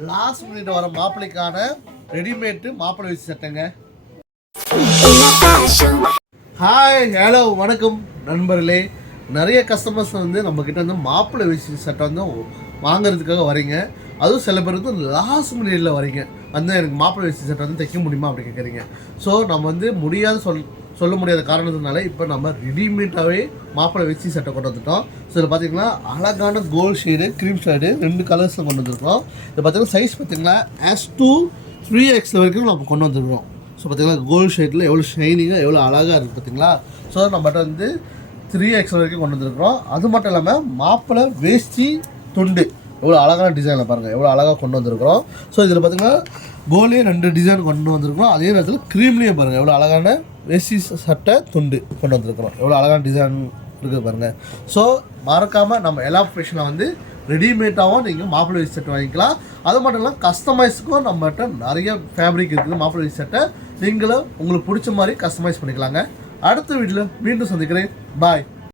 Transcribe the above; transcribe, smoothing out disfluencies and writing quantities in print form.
Last minute வர மாப்பிள்ளைக்கான readymade மாப்பிள்ளை வேஷ்டி சட்டைங்க. Hi hello வணக்கம் நண்பர்களே. நிறைய கஸ்டமர்ஸ் வந்து நம்மக்கிட்ட வந்து மாப்பிள்ளை வேஷ்டி சட்டை வந்து வாங்குறதுக்காக வரீங்க. அதுவும் சில பேர் வந்து லாஸ்ட் மினிட்ல வரீங்க, வந்து எனக்கு மாப்பிள்ளை வேஷ்டி சட்டை வந்து தைக்க முடியுமா அப்படி கேட்குறீங்க. ஸோ நம்ம வந்து சொல்ல முடியாத காரணத்தினால இப்போ நம்ம ரெடிமேடாகவே மாப்பிள்ளை வேஷ்டி சட்டை கொண்டு வந்துட்டோம். ஸோ இதில் பார்த்தீங்கன்னா அழகான கோல்டு ஷேடு க்ரீம் ஷேடு 2 கலர்ஸில் கொண்டு வந்துருக்கோம். இது பார்த்தீங்கன்னா சைஸ் பார்த்தீங்கன்னா S2 3X வரைக்கும் நம்ம கொண்டு வந்துருக்கோம். ஸோ பார்த்தீங்கன்னா கோல்டு ஷேடில் எவ்வளோ ஷைனிங்காக எவ்வளோ அழகாக இருக்குது பார்த்தீங்களா. ஸோ நம்மகிட்ட வந்து 3X வரைக்கும் கொண்டு வந்துருக்குறோம். அது மட்டும் இல்லாமல் மாப்பிள்ளை வேஷ்டி துண்டு எவ்வளோ அழகான டிசைனில் பாருங்கள், எவ்வளோ அழகாக கொண்டு வந்திருக்கிறோம். ஸோ இதில் பார்த்தீங்கன்னா கோல்டே 2 டிசைன் கொண்டு வந்திருக்கிறோம். அதே நேரத்தில் க்ரீம்லேயும் பாருங்கள் எவ்வளோ அழகான வேஷ்டி சட்டை துண்டு கொண்டு வந்திருக்கிறோம். எவ்வளோ அழகான டிசைன் இருக்குது பாருங்கள். ஸோ மறக்காமல் நம்ம எல்லா ஃபேஷனில் வந்து ரெடிமேடாகவும் நீங்கள் மாப்பிள்ளை வேஷ்டி சட்டை வாங்கிக்கலாம். அது மட்டும் இல்லாமல் கஸ்டமைஸுக்கும் நம்மகிட்ட நிறைய ஃபேப்ரிக் இருக்குது. மாப்பிள்ளை வேஷ்டி சட்டை நீங்களும் உங்களுக்கு பிடிச்ச மாதிரி கஸ்டமைஸ் பண்ணிக்கலாங்க. அடுத்த வீடியோவில் மீண்டும் சந்திக்கிறேன். பாய்.